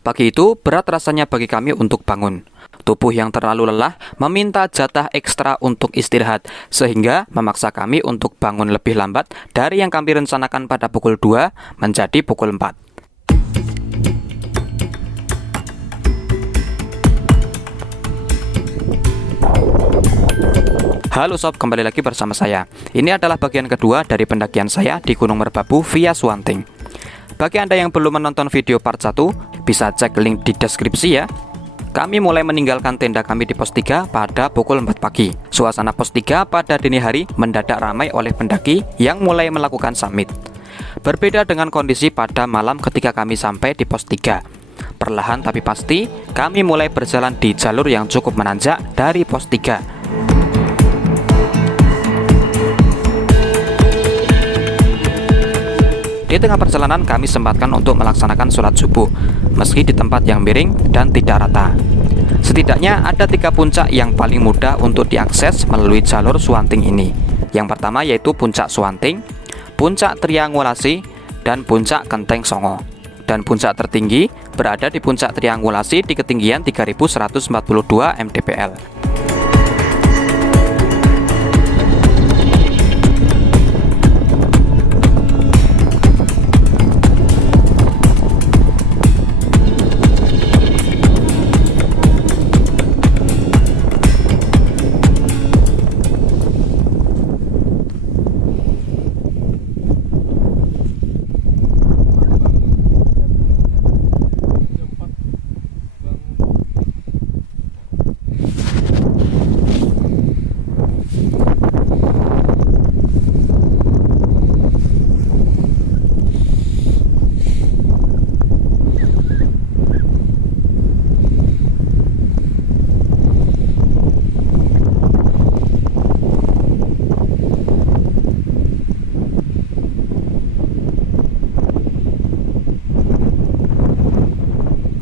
Pagi itu berat rasanya bagi kami untuk bangun. Tubuh yang terlalu lelah meminta jatah ekstra untuk istirahat, sehingga memaksa kami untuk bangun lebih lambat dari yang kami rencanakan pada pukul 2 menjadi pukul 4. Halo sob, kembali lagi bersama saya. Ini adalah bagian kedua dari pendakian saya di Gunung Merbabu via Swanting. Bagi Anda yang belum menonton video part 1, bisa cek link di deskripsi ya. Kami mulai meninggalkan tenda kami di pos 3 pada pukul 4 pagi. Suasana pos 3 pada dini hari mendadak ramai oleh pendaki yang mulai melakukan summit. Berbeda dengan kondisi pada malam ketika kami sampai di pos 3. Perlahan tapi pasti, kami mulai berjalan di jalur yang cukup menanjak dari pos 3. Di tengah perjalanan kami sempatkan untuk melaksanakan sholat subuh, meski di tempat yang miring dan tidak rata. Setidaknya ada 3 puncak yang paling mudah untuk diakses melalui jalur Swanting ini. Yang pertama yaitu Puncak Swanting, Puncak Triangulasi, dan Puncak Genteng Songo. Dan puncak tertinggi berada di Puncak Triangulasi di ketinggian 3142 mdpl.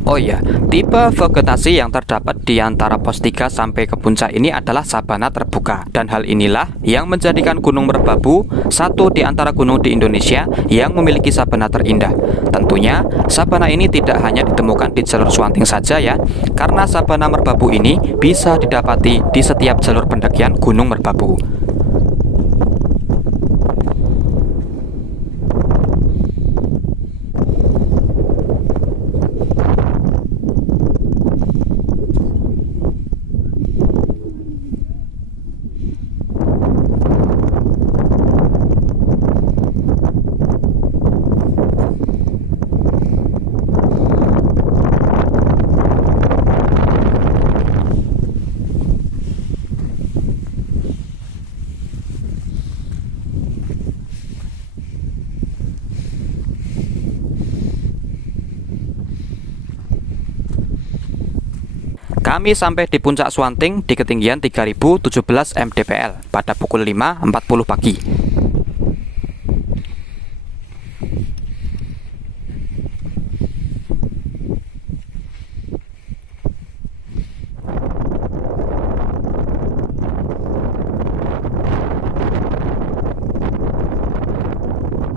Oh iya, tipe vegetasi yang terdapat di antara pos 3 sampai ke puncak ini adalah sabana terbuka. Dan hal inilah yang menjadikan Gunung Merbabu satu di antara gunung di Indonesia yang memiliki sabana terindah. Tentunya, sabana ini tidak hanya ditemukan di jalur Swanting saja ya, karena sabana Merbabu ini bisa didapati di setiap jalur pendakian Gunung Merbabu. Kami sampai di puncak Swanting di ketinggian 3017 mdpl pada pukul 5.40 pagi.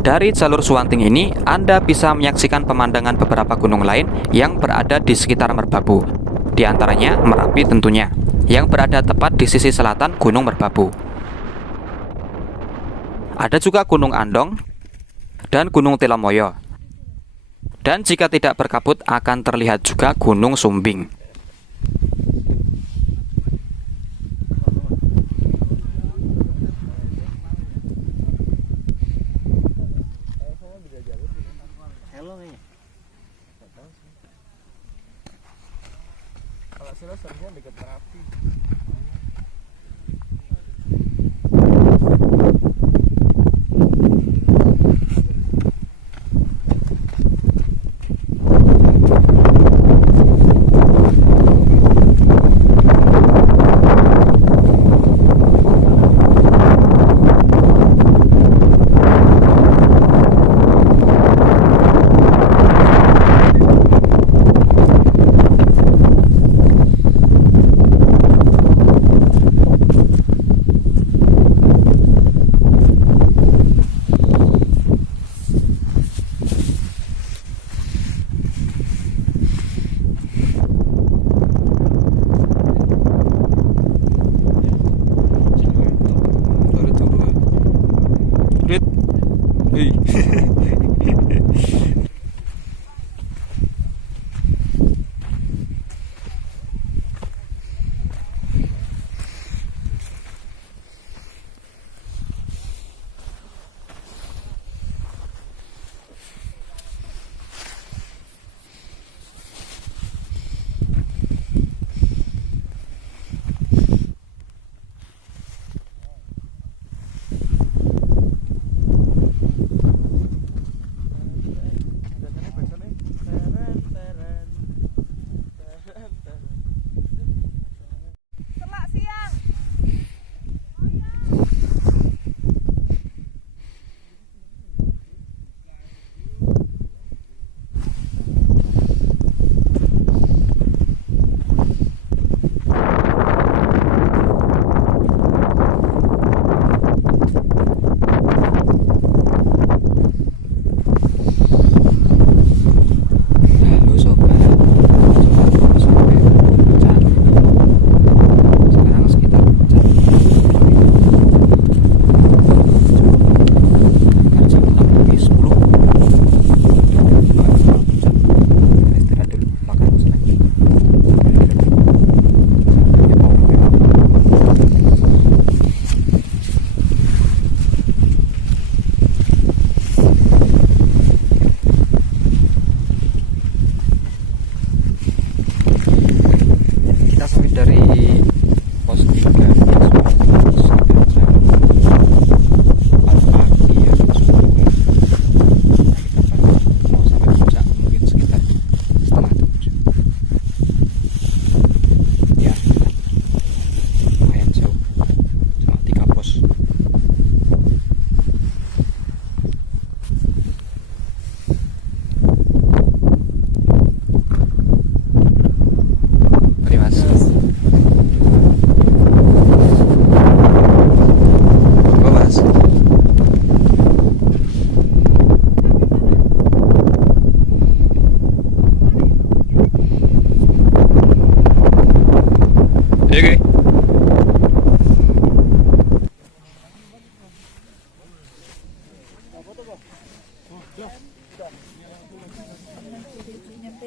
Dari jalur Swanting ini, Anda bisa menyaksikan pemandangan beberapa gunung lain yang berada di sekitar Merbabu. Di antaranya Merapi tentunya, yang berada tepat di sisi selatan Gunung Merbabu. Ada juga Gunung Andong dan Gunung Telomoyo. Dan jika tidak berkabut akan terlihat juga Gunung Sumbing. Kalau sebenarnya dekat Merapi.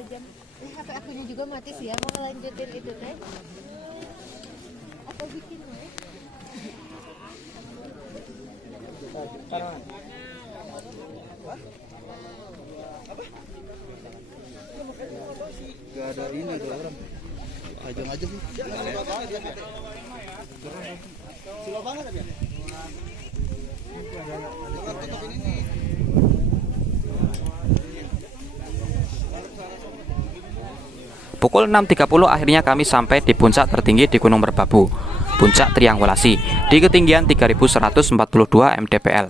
jam. HP akunya juga mati sih ya, mau lanjutin itu teh. Atau bikin weh. Gak ada ini tuh orang. Ajang aja sih. Silo banget ya. Pukul 6.30 akhirnya kami sampai di puncak tertinggi di Gunung Merbabu, Puncak Triangulasi, di ketinggian 3142 mdpl.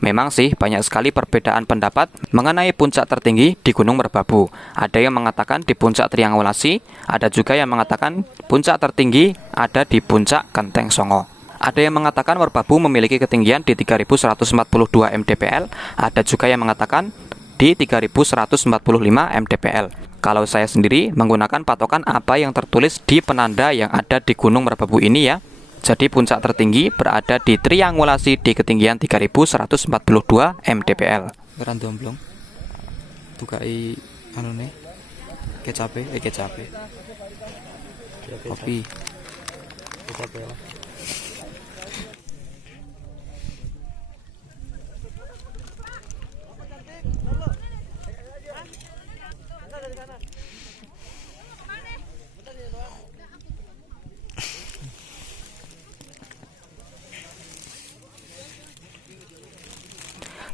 Memang sih banyak sekali perbedaan pendapat mengenai puncak tertinggi di Gunung Merbabu. Ada yang mengatakan di puncak Triangulasi, ada juga yang mengatakan puncak tertinggi ada di puncak Kenteng Songo. Ada yang mengatakan Merbabu memiliki ketinggian di 3142 mdpl, ada juga yang mengatakan di 3145 mdpl. Kalau saya sendiri menggunakan patokan apa yang tertulis di penanda yang ada di Gunung Merbabu ini ya. Jadi puncak tertinggi berada di Triangulasi di ketinggian 3142 mdpl. Beran domblong. Tukai anu nih. Kecape. Kopi. Kecape lah.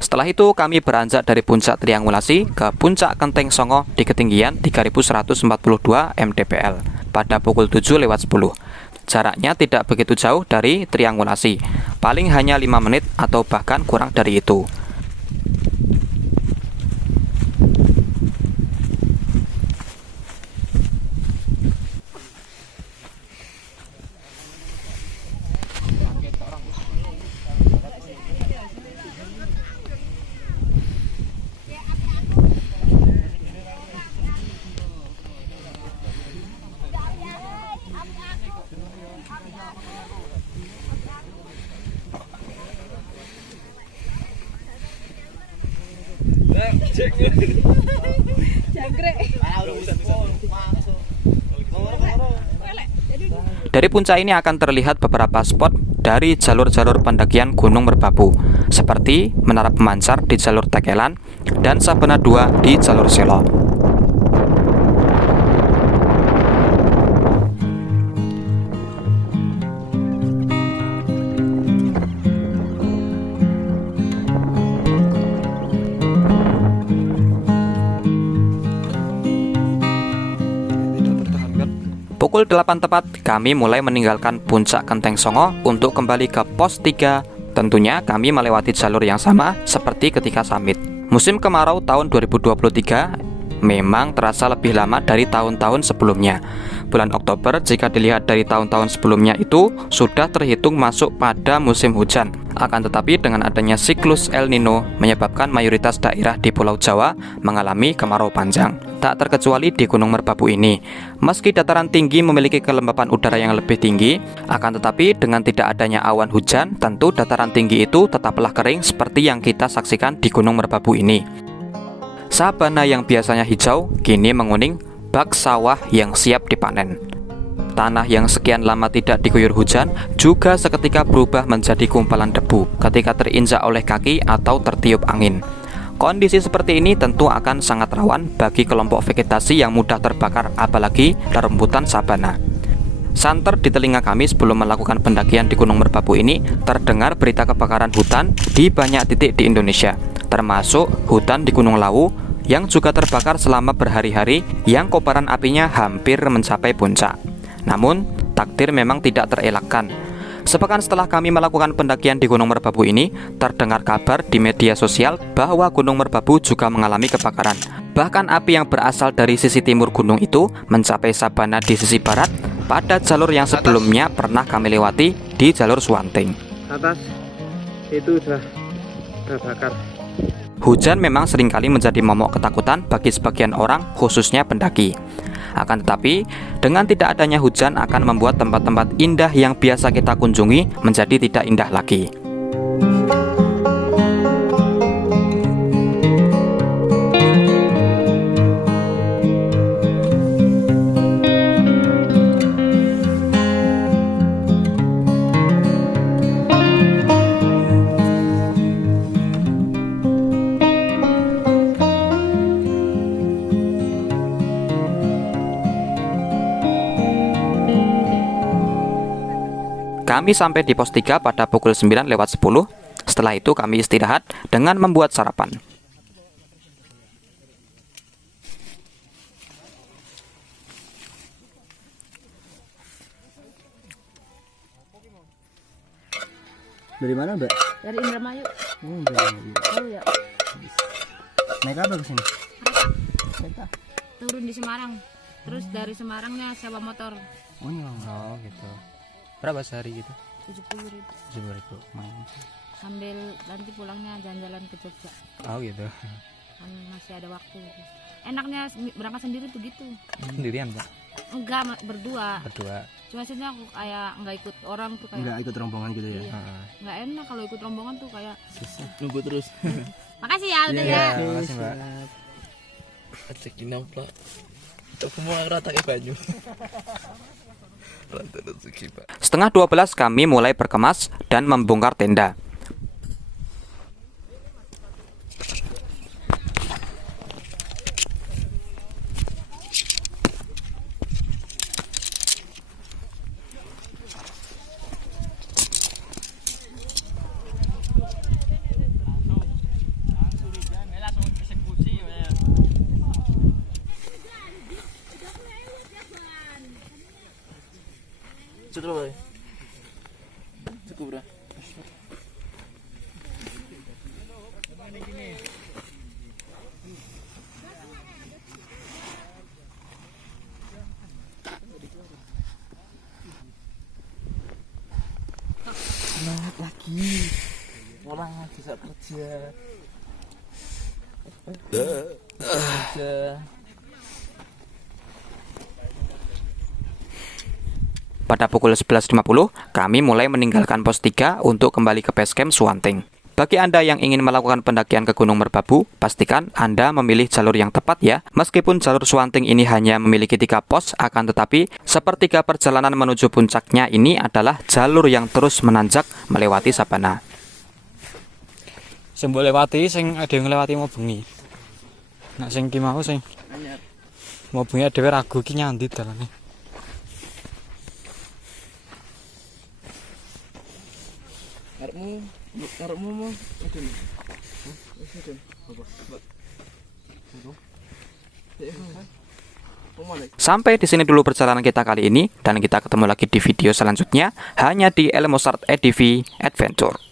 Setelah itu kami beranjak dari puncak Triangulasi ke puncak Kenteng Songo di ketinggian 3142 mdpl pada pukul 7:10. Jaraknya tidak begitu jauh dari Triangulasi, paling hanya 5 menit atau bahkan kurang dari itu. Dari puncak ini akan terlihat beberapa spot dari jalur-jalur pendakian Gunung Merbabu, seperti Menara Pemancar di jalur Tekelan dan Sabana 2 di jalur Selo. Pukul 8 tepat, kami mulai meninggalkan puncak Kenteng Songo untuk kembali ke pos 3. Tentunya kami melewati jalur yang sama seperti ketika summit. Musim kemarau tahun 2023 memang terasa lebih lama dari tahun-tahun sebelumnya. Bulan Oktober jika dilihat dari tahun-tahun sebelumnya itu sudah terhitung masuk pada musim hujan. Akan tetapi dengan adanya siklus El Nino menyebabkan mayoritas daerah di Pulau Jawa mengalami kemarau panjang. Tak terkecuali di Gunung Merbabu ini. Meski dataran tinggi memiliki kelembapan udara yang lebih tinggi, akan tetapi dengan tidak adanya awan hujan, tentu dataran tinggi itu tetaplah kering seperti yang kita saksikan di Gunung Merbabu ini. Sabana yang biasanya hijau kini menguning, bak sawah yang siap dipanen. Tanah yang sekian lama tidak diguyur hujan juga seketika berubah menjadi gumpalan debu ketika terinjak oleh kaki atau tertiup angin. Kondisi seperti ini tentu akan sangat rawan bagi kelompok vegetasi yang mudah terbakar, apalagi rerumputan sabana. Santer di telinga kami sebelum melakukan pendakian di Gunung Merbabu ini terdengar berita kebakaran hutan di banyak titik di Indonesia, termasuk hutan di Gunung Lawu yang juga terbakar selama berhari-hari yang kobaran apinya hampir mencapai puncak. Namun, takdir memang tidak terelakkan. Sepekan setelah kami melakukan pendakian di Gunung Merbabu ini, terdengar kabar di media sosial bahwa Gunung Merbabu juga mengalami kebakaran. Bahkan api yang berasal dari sisi timur gunung itu mencapai sabana di sisi barat pada jalur yang sebelumnya pernah kami lewati di jalur Suwanting. Atas itu sudah terbakar. Hujan memang seringkali menjadi momok ketakutan bagi sebagian orang, khususnya pendaki. Akan tetapi, dengan tidak adanya hujan akan membuat tempat-tempat indah yang biasa kita kunjungi menjadi tidak indah lagi. Kami sampai di pos 3 pada pukul 9:10. Setelah itu kami istirahat dengan membuat sarapan. Dari mana, Mbak? Dari Indramayu. Tahu ya? Naik apa ke sini? Turun di Semarang. Terus dari Semarangnya sewa motor Oh, oh gitu. Berapa sehari gitu? 70.000. 70.000. Sambil nanti pulangnya jalan-jalan ke Jogja. Oh gitu. Kan masih ada waktu. Enaknya berangkat sendiri tuh gitu. Sendirian, Pak? Enggak, berdua. Berdua. Cuma maksudnya aku kayak nggak ikut orang tuh kayak. Enggak ikut rombongan gitu ya? Iya. Nggak enak kalau ikut rombongan tuh kayak. Nunggu terus. Makasih ya udah ya. Makasih, Mbak. Cek di nampla. Aku mau rata ke baju. Rata rezeki, Pak. Setengah 12 kami mulai berkemas dan membongkar tenda. Cukup, Pak. Cukup, Bro. Semangat lagi. Orang bisa kerja. Kerja. Pada pukul 11.50, kami mulai meninggalkan pos 3 untuk kembali ke base camp Suwanting. Bagi Anda yang ingin melakukan pendakian ke Gunung Merbabu, pastikan Anda memilih jalur yang tepat ya. Meskipun jalur Suwanting ini hanya memiliki 3 pos, akan tetapi sepertiga perjalanan menuju puncaknya ini adalah jalur yang terus menanjak melewati sabana. Sing mbok lewati, sing ada yang ngelewati mau bengi. Nak sing ki mau sing mau bengi dhewe ragu ki nyandi dalane. Arepmu mau. Sampai di sini dulu perjalanan kita kali ini, dan kita ketemu lagi di video selanjutnya hanya di Elmosart EDV Adventure.